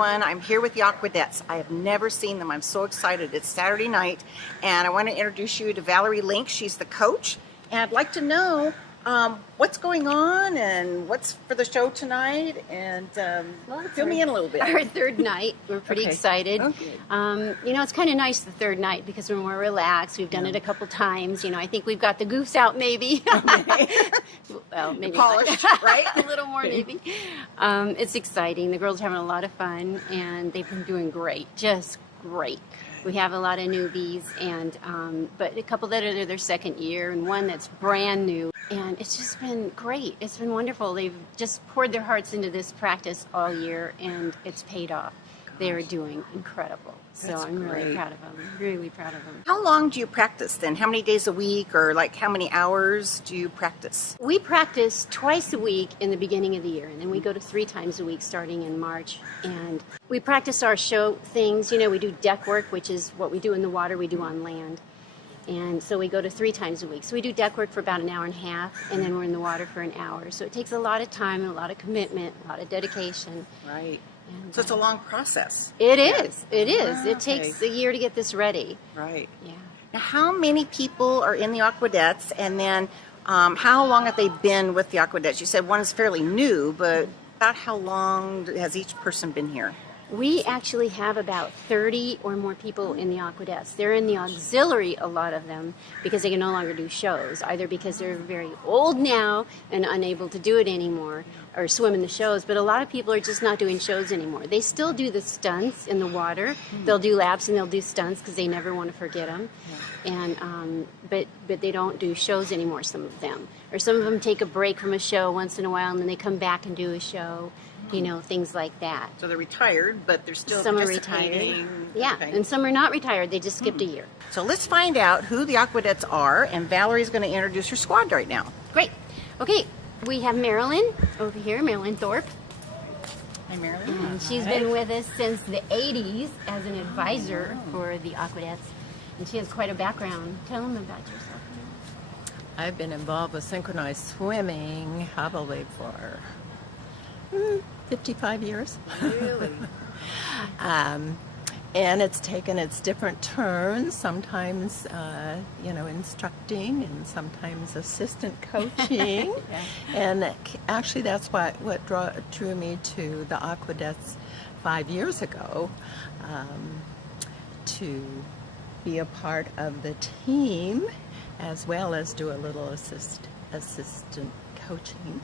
everyone. I'm here with the Aquadettes. I have never seen them. I'm so excited. It's Saturday night, and I want to introduce you to Valerie Link. She's the coach, and I'd like to know what's going on and what's for the show tonight, and fill me in a little bit. Our third night. We're pretty excited. Okay. You know, it's kind of nice the third night because we're more relaxed. We've done it a couple times. You know, I think we've got the goofs out maybe. Well, maybe polished, right? A little more maybe. It's exciting. The girls are having a lot of fun, and they've been doing great. Just great. We have a lot of newbies, and but a couple that are their second year, and one that's brand new. And it's just been great. It's been wonderful. They've just poured their hearts into this practice all year, and it's paid off. They are doing incredible. So I'm really proud of them. Really proud of them. How long do you practice then? How many days a week, or like how many hours do you practice? We practice twice a week in the beginning of the year, and then we go to 3 times a week starting in March. And we practice our show things. You know, we do deck work, which is what we do in the water, we do on land. And so we go to 3 times a week. So we do deck work for about an hour and a half, and then we're in the water for an hour. So it takes a lot of time and a lot of commitment, a lot of dedication. Right. And, So it's a long process. It is. It is. Ah, it takes a year to get this ready. Right. Yeah. Now, how many people are in the Aquadettes, and then how long have they been with the Aquadettes? You said one is fairly new, but about how long has each person been here? We actually have about 30 or more people in the Aquadettes. They're in the auxiliary, a lot of them, because they can no longer do shows, either because they're very old now and unable to do it anymore or swim in the shows, but a lot of people are just not doing shows anymore. They still do the stunts in the water. They'll do laps and they'll do stunts because they never want to forget them. And but they don't do shows anymore, some of them. Or some of them take a break from a show once in a while and then they come back and do a show. You know, things like that. So they're retired, but they're still some are participating. retired. Yeah, and some are not retired. They just skipped a year. So let's find out who the Aquadettes are, and Valerie's going to introduce her squad right now. Great. Okay, we have Marilyn over here, Marilyn Thorpe. Hi, Marilyn. And she's been with us since the 80s as an advisor for the Aquadettes. And she has quite a background. Tell them about yourself. I've been involved with synchronized swimming probably for 55 years. Really? And it's taken its different turns, sometimes, instructing and sometimes assistant coaching. And actually that's what drew me to the Aquadettes 5 years ago, to be a part of the team as well as do a little assistant coaching.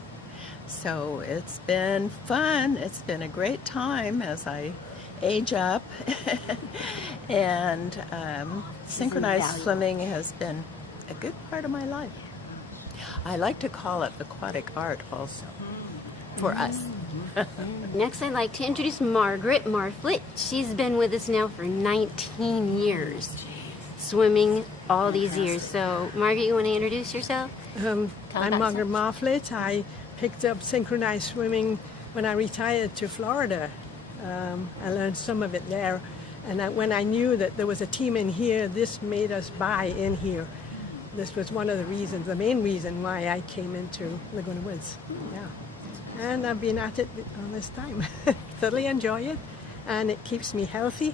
So it's been fun. It's been a great time as I age up. And synchronized swimming has been a good part of my life. I like to call it aquatic art also for us. Next, I'd like to introduce Margaret Marflit. She's been with us now for 19 years, swimming all these years. So, Margaret, you want to introduce yourself? I'm Margaret Marflit. I picked up synchronized swimming when I retired to Florida. I learned some of it there. And when I knew that there was a team in here, this made us buy in here. This was one of the reasons, the main reason why I came into Laguna Woods. Yeah. And I've been at it all this time. Thoroughly enjoy it. And it keeps me healthy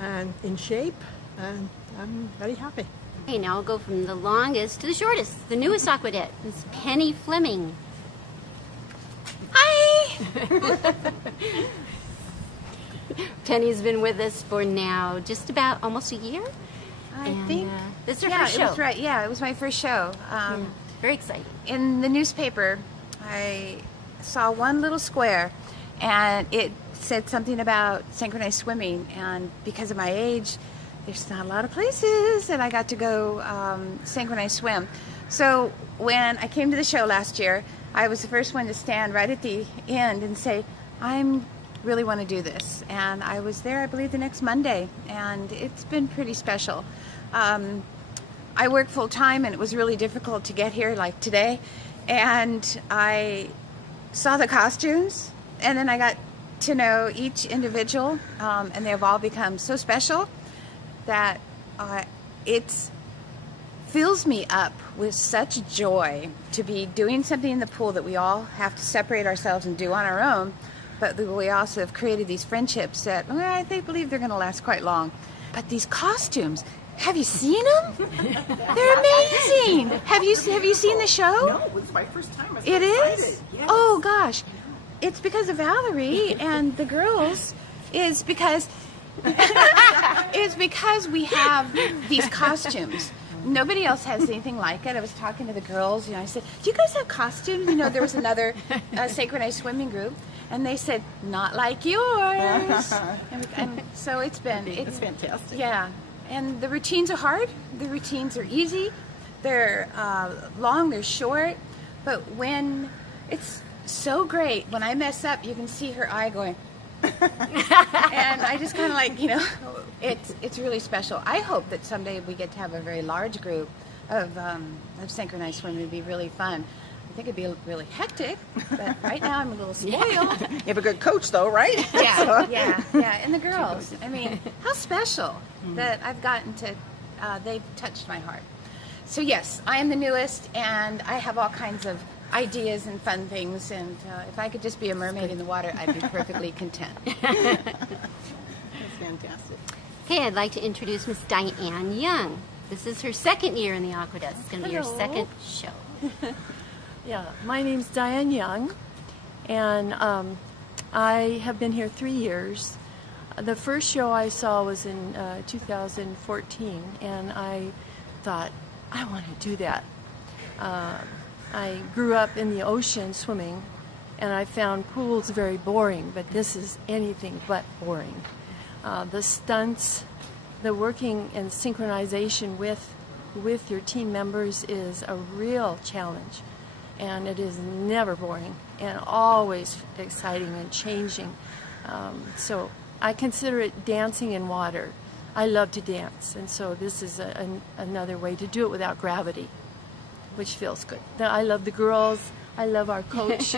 and in shape. And I'm very happy. Okay, now I'll go from the longest to the shortest. The newest Aquadette is Penny Fleming. Hi! Penny's been with us for now just about almost a year. I think. This is her first show. It was right. Yeah, it was my first show. Very exciting. In the newspaper, I saw one little square, and it said something about synchronized swimming. And because of my age, there's not a lot of places that I got to go synchronized swim. So when I came to the show last year, I was the first one to stand right at the end and say, I really want to do this. And I was there, I believe, the next Monday, and it's been pretty special. I work full time, and it was really difficult to get here like today. And I saw the costumes, and then I got to know each individual, and they've all become so special that it fills me up with such joy to be doing something in the pool that we all have to separate ourselves and do on our own, but we also have created these friendships that they believe they're going to last quite long. But these costumes, have you seen them? They're amazing. Have you seen the show? No, it's my first time. It is? Yes. Oh gosh. It's because of Valerie and the girls is because we have these costumes. Nobody else has anything like it. I was talking to the girls, I said, "Do you guys have costumes?" There was another synchronized swimming group, and they said, "Not like yours." and so it's fantastic. Yeah, and the routines are hard. The routines are easy. They're long. They're short. But when it's so great, when I mess up, you can see her eye going. And I just kind of like, it's really special. I hope that someday we get to have a very large group of synchronized swimming. It'd be really fun. I think it'd be really hectic, but right now I'm a little spoiled. You have a good coach, though, right? Yeah. And the girls. I mean, how special that I've gotten to, they've touched my heart. So yes, I am the newest, and I have all kinds of ideas and fun things, and if I could just be a mermaid in the water, I'd be perfectly content. That's fantastic. Okay, I'd like to introduce Miss Diane Young. This is her second year in the Aqueduct. It's going to be her second show. Yeah, my name's Diane Young, and I have been here 3 years. The first show I saw was in 2014, and I thought, I want to do that. I grew up in the ocean swimming, and I found pools very boring, but this is anything but boring. The stunts, the working and synchronization with your team members is a real challenge, and it is never boring and always exciting and changing. So I consider it dancing in water. I love to dance, and so this is another way to do it without gravity, which feels good. I love the girls. I love our coach.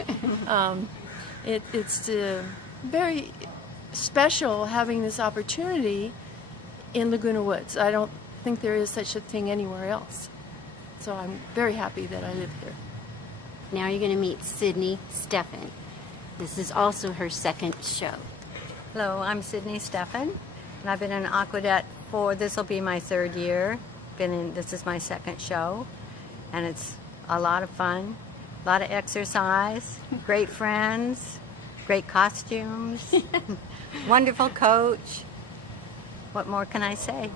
It's very special having this opportunity in Laguna Woods. I don't think there is such a thing anywhere else. So I'm very happy that I live here. Now you're going to meet Sydney Steffen. This is also her second show. Hello, I'm Sydney Steffen, and I've been in Aqueduct this will be my third year. This is my second show, and it's a lot of fun, a lot of exercise, great friends, great costumes, wonderful coach. What more can I say?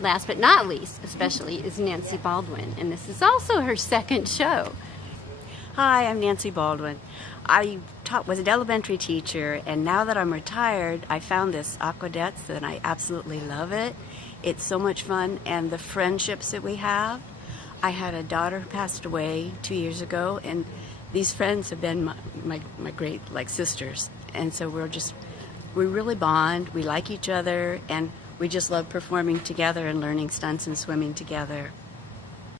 Last but not least, especially, is Nancy Baldwin, and this is also her second show. Hi, I'm Nancy Baldwin. I was an elementary teacher, and now that I'm retired, I found this Aqueduct and I absolutely love it. It's so much fun, and the friendships that we have. I had a daughter who passed away 2 years ago, and these friends have been my great sisters, and so we really bond. We like each other, and we just love performing together and learning stunts and swimming together.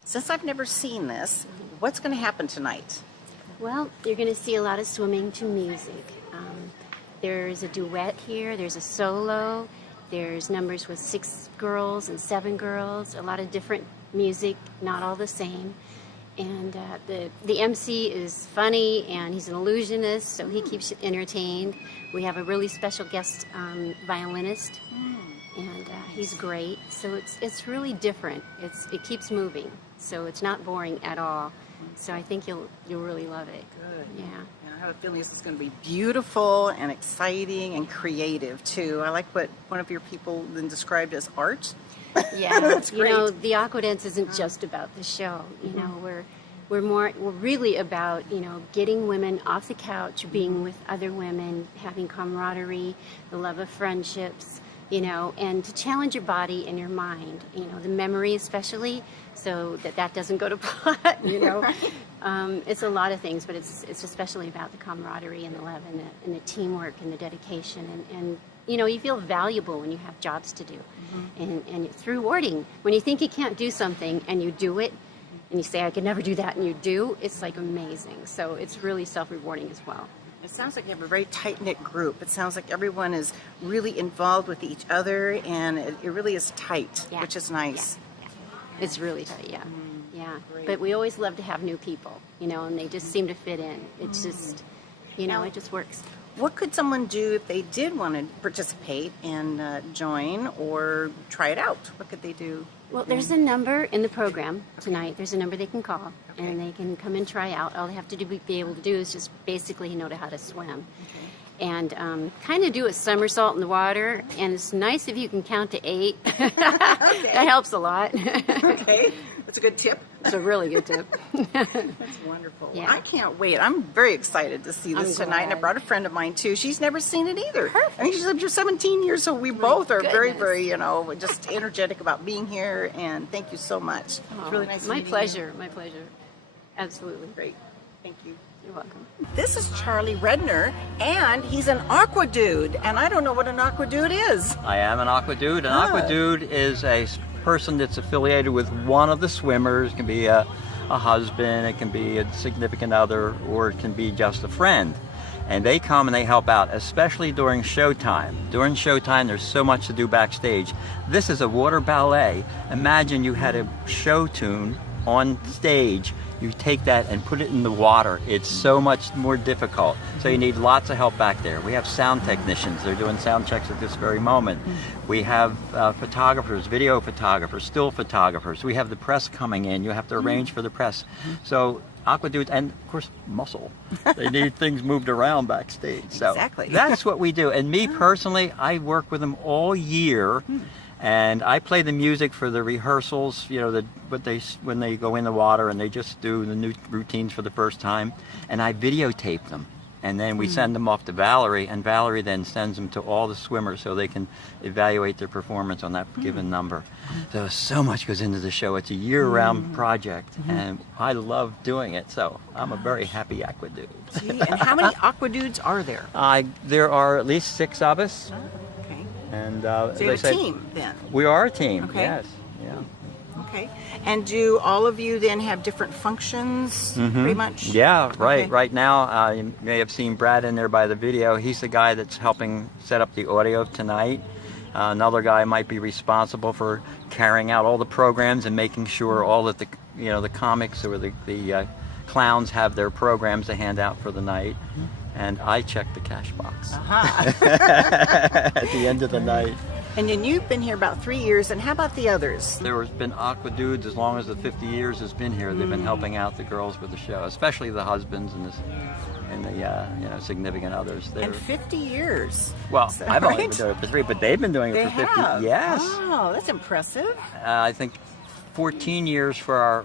Since I've never seen this, what's going to happen tonight? Well, you're going to see a lot of swimming to music. There's a duet here, there's a solo, there's numbers with 6 girls and 7 girls, a lot of different music, not all the same. And the MC is funny, and he's an illusionist, so he keeps you entertained. We have a really special guest violinist, and he's great. So it's really different. It keeps moving, so it's not boring at all. So I think you'll really love it. Good. Yeah. And I have a feeling this is going to be beautiful and exciting and creative too. I like what one of your people then described as art. Yeah, That's great. The Aquadance isn't just about the show. We're really about getting women off the couch, being with other women, having camaraderie, the love of friendships, and to challenge your body and your mind, the memory especially, so that doesn't go to pot. It's a lot of things, but it's especially about the camaraderie and the love and the teamwork and the dedication, and you feel valuable when you have jobs to do, and it's rewarding when you think you can't do something and you do it, and you say I could never do that, and you do. It's amazing. So it's really self-rewarding as well. It sounds like you have a very tight-knit group. It sounds like everyone is really involved with each other, and it really is tight, Yeah. which is nice. Yeah. It's really tight, yeah. Yeah. Great. But we always love to have new people, and they just seem to fit in. It's just, You know, it just works. What could someone do if they did want to participate and join or try it out? What could they do? Well, there's a number in the program tonight. There's a number they can call, and they can come and try out. All they have to be able to do is just basically know how to swim. And kind of do a somersault in the water. And it's nice if you can count to 8. That helps a lot. Okay, that's a good tip. It's a really good tip. That's wonderful. Yeah. I can't wait. I'm very excited to see this I'm tonight. And I glad. brought a friend of mine too. She's never seen it either. I mean, she's lived here 17 years, so we both are very, goodness. very, just energetic about being here. And thank you so much. It's really nice My meeting you. pleasure. My pleasure. Absolutely. Great. Thank you. You're welcome. This is Charlie Redner, and he's an aqua dude. And I don't know what an aqua dude is. I am an aqua dude. An aqua dude is a person that's affiliated with one of the swimmers. It can be a husband, it can be a significant other, or it can be just a friend. And they come and they help out, especially during showtime. During showtime, there's so much to do backstage. This is a water ballet. Imagine you had a show tune on stage. You take that and put it in the water. It's so much more difficult. So you need lots of help back there. We have sound technicians. They're doing sound checks at this very moment. We have photographers, video photographers, still photographers. We have the press coming in. You have to arrange for the press. So aqua dudes, and of course muscle. They need things moved around backstage. So Exactly. that's what we do. And me personally, I work with them all year. And I play the music for the rehearsals, when they go in the water and they just do the new routines for the first time. And I videotape them. And then we send them off to Valerie, and Valerie then sends them to all the swimmers so they can evaluate their performance on that given number. So much goes into the show. It's a year-round project, and I love doing it. So I'm a very happy aqua dude. Gee, and how many aqua dudes are there? There are at least 6 of us. Okay. And So you're a team then? We are a team, Okay. yes. Yeah. Okay. And do all of you then have different functions, pretty much? Yeah, right. Okay. Right now, you may have seen Brad in there by the video. He's the guy that's helping set up the audio tonight. Another guy might be responsible for carrying out all the programs and making sure all that the comics or the clowns have their programs to hand out for the night. And I check the cash box at the end of the night. And then you've been here about 3 years, and how about the others? There has been aqua dudes as long as the 50 years has been here. They've been helping out the girls with the show, especially the husbands and the significant others. And 50 years. Well, Is that I've only right? been doing it for 3, but they've been doing it They for 50. have? Yes. Wow, that's impressive. I think 14 years for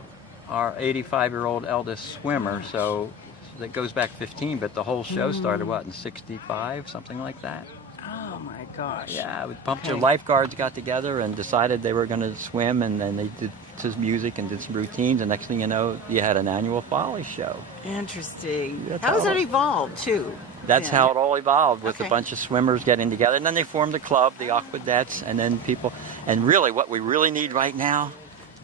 our 85-year-old eldest swimmer, so that goes back 15, but the whole show started, in 65, something like that? Oh my gosh. Yeah, we pumped your lifeguards got together and decided they were going to swim, and then they did some music and did some routines, and next thing you know, you had an annual folly show. Interesting. That's How has how that it- evolved too? That's how it all evolved, with Okay. a bunch of swimmers getting together, and then they formed a club, the Aquadettes, and then people. And really, what we really need right now,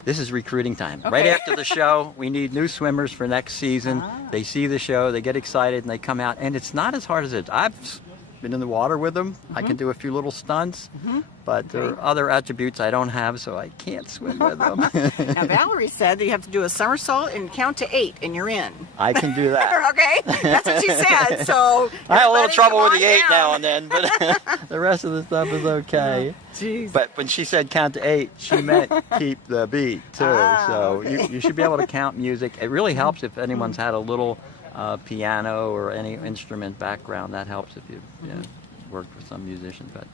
this is recruiting time. Right after the show, we need new swimmers for next season. They see the show, they get excited, and they come out. And it's not as hard as it. I've been in the water with them. I can do a few little stunts, but there are other attributes I don't have, so I can't swim with them. Now Valerie said that you have to do a somersault and count to 8, and you're in. I can do that. Okay, that's what she said. So I have a little everybody trouble come with on the 8 down. now and then, but the rest of the stuff is okay. Jeez. But when she said count to 8, she meant keep the beat too. So you should be able to count music. It really helps if anyone's had a little piano or any instrument background. That helps if you worked with some musicians. But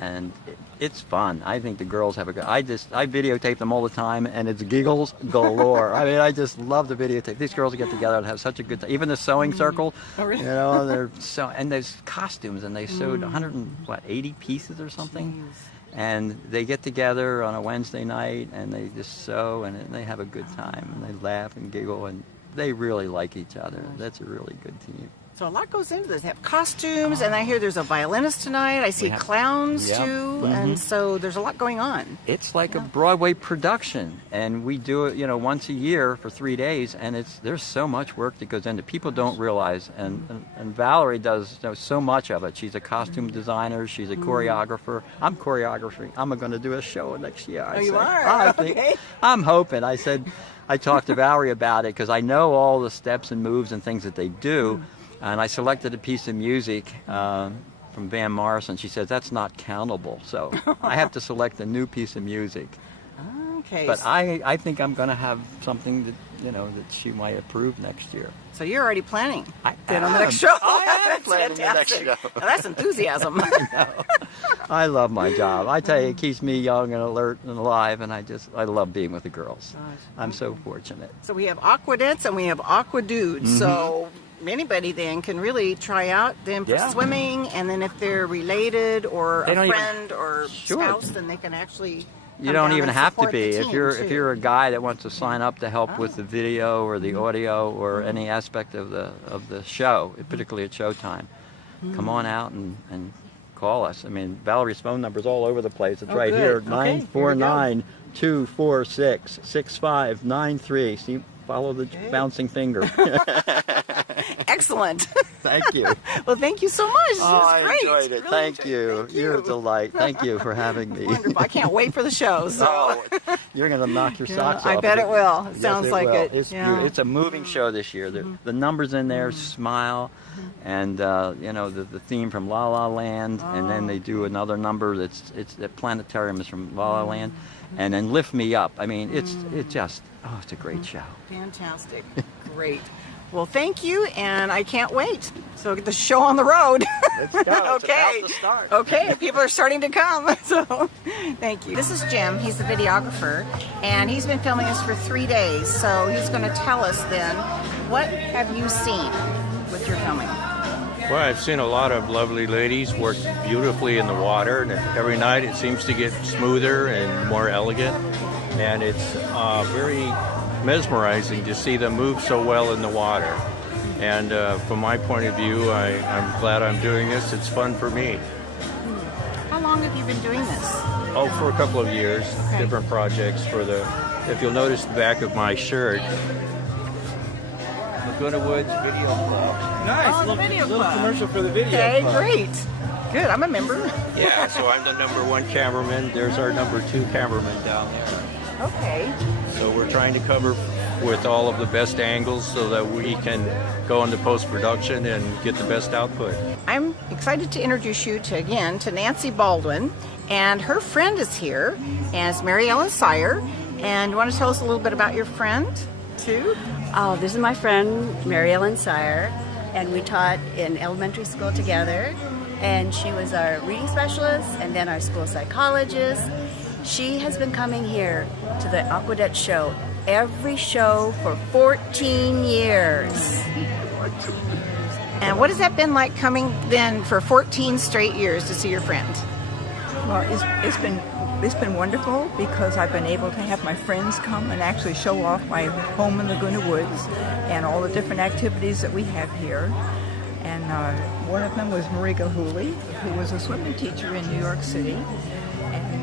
and it's fun. I think the girls have a good. I videotape them all the time, and it's giggles galore. I mean, I just love the videotape. These girls get together and have such a good time. Even the sewing circle, they're so, and there's costumes, and they sewed 180 pieces or something. And they get together on a Wednesday night, and they just sew, and they have a good time, and they laugh and giggle, and they really like each other. That's a really good team. So a lot goes into this. They have costumes, and I hear there's a violinist tonight. I see clowns too, and so there's a lot going on. It's like a Broadway production, and we do it, once a year for 3 days, and there's so much work that goes into it. People don't realize, and Valerie does so much of it. She's a costume designer. She's a choreographer. I'm choreographing. I'm going to do a show next year. You are? Okay. I'm hoping. I talked to Valerie about it because I know all the steps and moves and things that they do. And I selected a piece of music from Van Morrison. She says that's not countable, so I have to select a new piece of music. Okay. But I think I'm going to have something that she might approve next year. So you're already planning I on the next show. I am That's planning the next fantastic. show. Now, that's enthusiasm. I love my job. I tell you, it keeps me young and alert and alive, and I love being with the girls. I'm so fortunate. So we have aquadettes and we have aqua dudes. So anybody then can really try out them for swimming, and then if they're related or a friend or spouse, then they can actually. You don't even have to be. If you're a guy that wants to sign up to help with the video or the audio or any aspect of the show, particularly at showtime, come on out and call us. I mean, Valerie's phone number's all over the place. It's right here, 949-246-6593. See, follow the bouncing finger. Excellent. Thank you. Well, thank you so much. This was great. I enjoyed it. Really Thank you. You're a delight. Thank you for having me. Wonderful. I can't wait for the show. So. You're going to knock your socks off. I bet it will. It Yes, sounds like will. it. It's a moving show this year. The numbers in there, Smile, and the theme from La La Land, and then they do another number the planetarium is from La La Land, and then Lift Me Up. I mean, it's a great show. Fantastic. Great. Well, thank you, and I can't wait. So get the show on the road. Let's go. Okay. It's about to start. Okay, people are starting to come. So thank you. This is Jim. He's the videographer, and he's been filming us for 3 days. So he's going to tell us then, what have you seen with your filming? Well, I've seen a lot of lovely ladies work beautifully in the water, and every night it seems to get smoother and more elegant, and it's very mesmerizing to see them move so well in the water. And from my point of view, I'm glad I'm doing this. It's fun for me. How long have you been doing this? Oh, for a couple of years, different projects if you'll notice the back of my shirt, Laguna Woods Video Club. Nice. Oh, the video little club. commercial for the video Okay, club. great. Good, I'm a member. Yeah, so I'm the #1 cameraman. There's our #2 cameraman down there. Okay. So we're trying to cover with all of the best angles so that we can go into post-production and get the best output. I'm excited to introduce you to Nancy Baldwin, and her friend is here, as Mary Ellen Sire. And you want to tell us a little bit about your friend, too? Oh, this is my friend, Mary Ellen Sire, and we taught in elementary school together, and she was our reading specialist and then our school psychologist. She has been coming here to the Aquadette show every show for 14 years. And what has that been like coming then for 14 straight years to see your friend? Well, it's been wonderful because I've been able to have my friends come and actually show off my home in Laguna Woods and all the different activities that we have here. And one of them was Marie Gahuli, who was a swimming teacher in New York City. And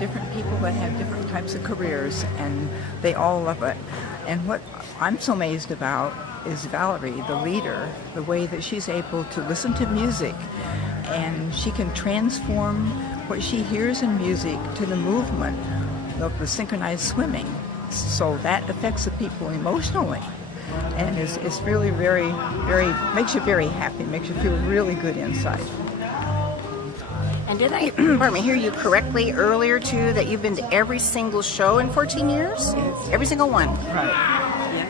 different people that have different types of careers, and they all love it. And what I'm so amazed about is Valerie, the leader, the way that she's able to listen to music, and she can transform what she hears in music to the movement of the synchronized swimming. So that affects the people emotionally. And it's really very, very, makes you very happy, makes you feel really good inside. And did I pardon me, hear you correctly earlier, too, that you've been to every single show in 14 years? Yes. Every single one? Right. Yeah.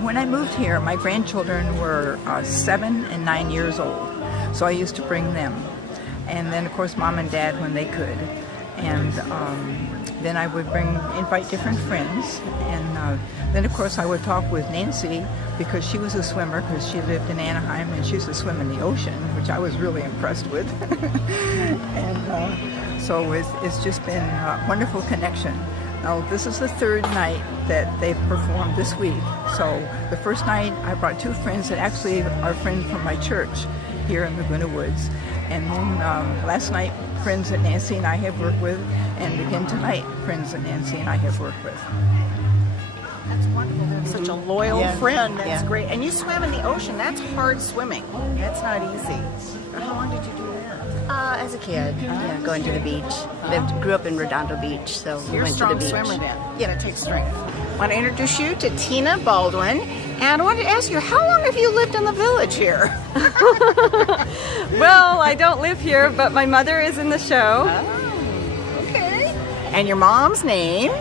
When I moved here, my grandchildren were 7 and 9 years old, so I used to bring them. And then, of course, Mom and Dad when they could. And then I would invite different friends. And then, of course, I would talk with Nancy because she was a swimmer, because she lived in Anaheim and she used to swim in the ocean, which I was really impressed with. And so it's just been a wonderful connection. Now, this is the third night that they performed this week. So the first night I brought two friends that actually are friends from my church here in Laguna Woods. And then last night, friends that Nancy and I have worked with, and again tonight, friends that Nancy and I have worked with. That's wonderful. That's such a loyal Yeah. friend. That's Yeah. great. And you swam in the ocean. That's hard swimming. That's not easy. How long did you do that? As a kid, going to the beach. Grew up in Redondo Beach, so we You're a went to strong the beach. swimmer then. Yeah, it takes strength. I want to introduce you to Tina Baldwin. And I wanted to ask you, how long have you lived in the village here? Well, I don't live here, but my mother is in the show. Okay. And your mom's name?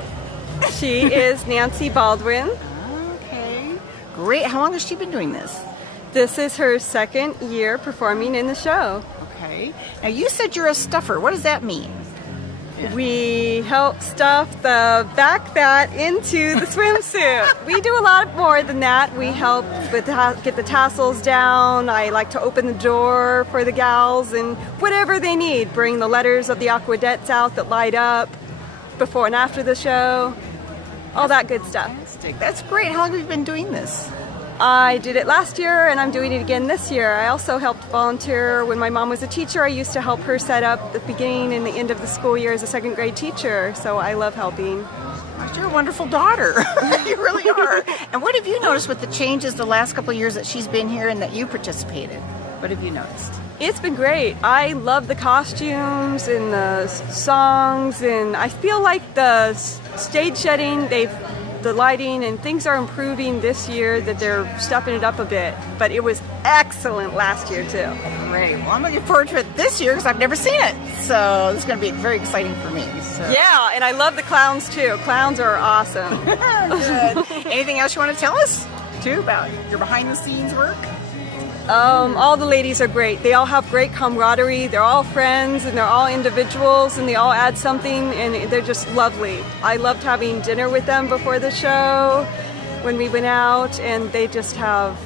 She is Nancy Baldwin. Okay. Great. How long has she been doing this? This is her second year performing in the show. Okay. Now you said you're a stuffer. What does that mean? We help stuff the back fat into the swimsuit. We do a lot more than that. We help with get the tassels down. I like to open the door for the gals and whatever they need. Bring the letters of the Aquadettes out that light up before and after the show. All that good stuff. That's great. How long have you been doing this? I did it last year and I'm doing it again this year. I also helped volunteer when my mom was a teacher. I used to help her set up the beginning and the end of the school year as a second grade teacher, so I love helping. You're a wonderful daughter. You really are. And what have you noticed with the changes the last couple of years that she's been here and that you participated? What have you noticed? It's been great. I love the costumes and the songs, and I feel like the stage setting, the lighting and things are improving this year, that they're stepping it up a bit. But it was excellent last year too. Great. Well, I'm looking forward to it this year because I've never seen it. So it's going to be very exciting for me. So. Yeah, and I love the clowns too. Clowns are awesome. Good. Anything else you want to tell us too about your behind the scenes work? All the ladies are great. They all have great camaraderie. They're all friends and they're all individuals and they all add something and they're just lovely. I loved having dinner with them before the show when we went out, and they just have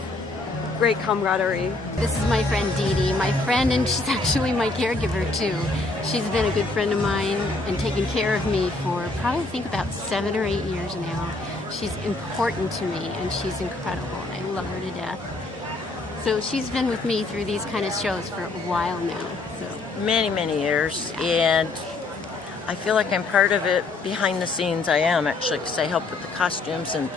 great camaraderie. This is my friend Dee Dee, my friend, and she's actually my caregiver too. She's been a good friend of mine and taken care of me for probably I think about 7 or 8 years now. She's important to me and she's incredible and I love her to death. So she's been with me through these kind of shows for a while now. So. Many years, and I feel like I'm part of it behind the scenes. I am actually, because I help with the costumes and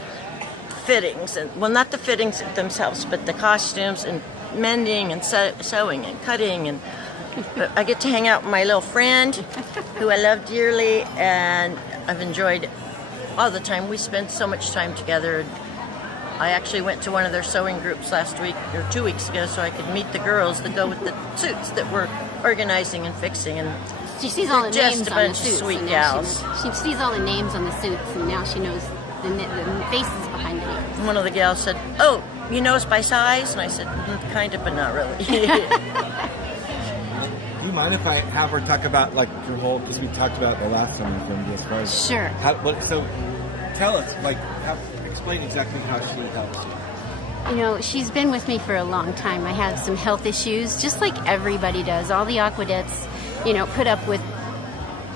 fittings, and well, not the fittings themselves, but the costumes and mending and sewing and cutting, and but I get to hang out with my little friend, who I love dearly, and I've enjoyed all the time. We spend so much time together. I actually went to one of their sewing groups last week or 2 weeks ago so I could meet the girls that go with the suits that we're organizing and fixing. And she sees all the names on the suits. Sweet and gals. she sees all the names on the suits, and now she knows the faces behind the names. One of the gals said, "Oh, you know us by size?" And I said, "Kind of, but not really." Do you mind if I have her talk about like your whole? Because we talked about the last time we filmed as far as sure. So tell us, like, explain exactly how she helps you. You know, she's been with me for a long time. I have some health issues, just like everybody does. All the Aquadettes, you know, put up with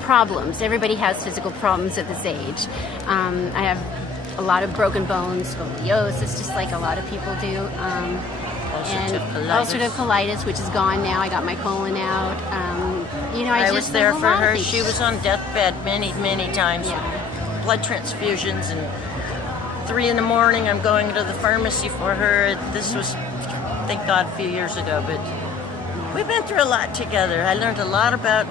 problems. Everybody has physical problems at this age. I have a lot of broken bones, scoliosis, just like a lot of people do. And ulcerative colitis, which is gone now. I got my colon out. You know, I was just there have a for lot of her. things. She was on deathbed many times. Yeah. Blood transfusions, and 3 a.m. I'm going to the pharmacy for her. This was, thank God, a few years ago, but we've been through a lot together. I learned a lot about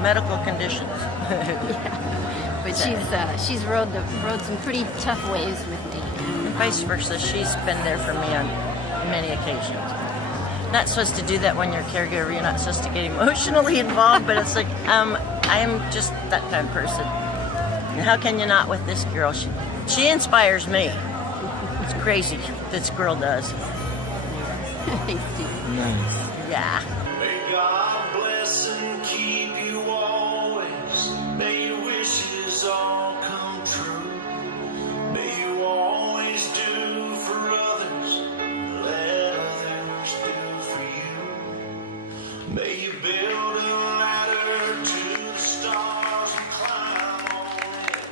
medical conditions. Yeah. But she's rode some pretty tough waves with me. And vice versa. She's been there for me on many occasions. Not supposed to do that when you're a caregiver. You're not supposed to get emotionally involved, but it's like, I'm just that kind of person. And how can you not with this girl? She inspires me. It's crazy, this girl does. Thanks, Steve. Nice. Yeah. May God bless and keep you always. May your wishes all come true. May you always do for others, let others do for you. May you build a ladder to the stars and climb on it.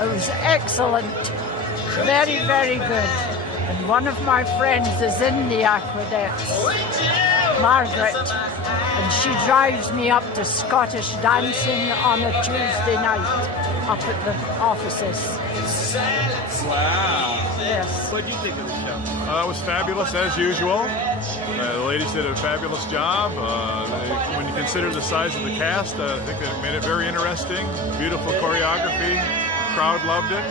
It was excellent. Very, very good. And one of my friends is in the Aqueducts, Margaret, and she drives me up to Scottish dancing on a Tuesday night up at the offices. Wow. Yes. What did you think of the show? It was fabulous as usual. The ladies did a fabulous job. When you consider the size of the cast, I think they made it very interesting. Beautiful choreography. Crowd loved it.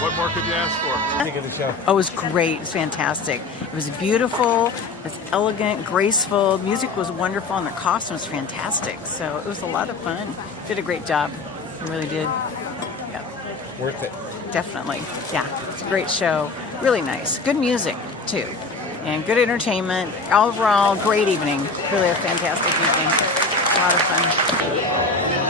What more could you ask for? What did you think of the show? Oh, it was great. It was fantastic. It was beautiful, it was elegant, graceful. Music was wonderful, and the costume was fantastic. So it was a lot of fun. Did a great job. It really did. Yeah. Worth it. Definitely. Yeah. It's a great show. Really nice. Good music, too. And good entertainment. Overall, great evening. Really a fantastic evening. A lot of fun.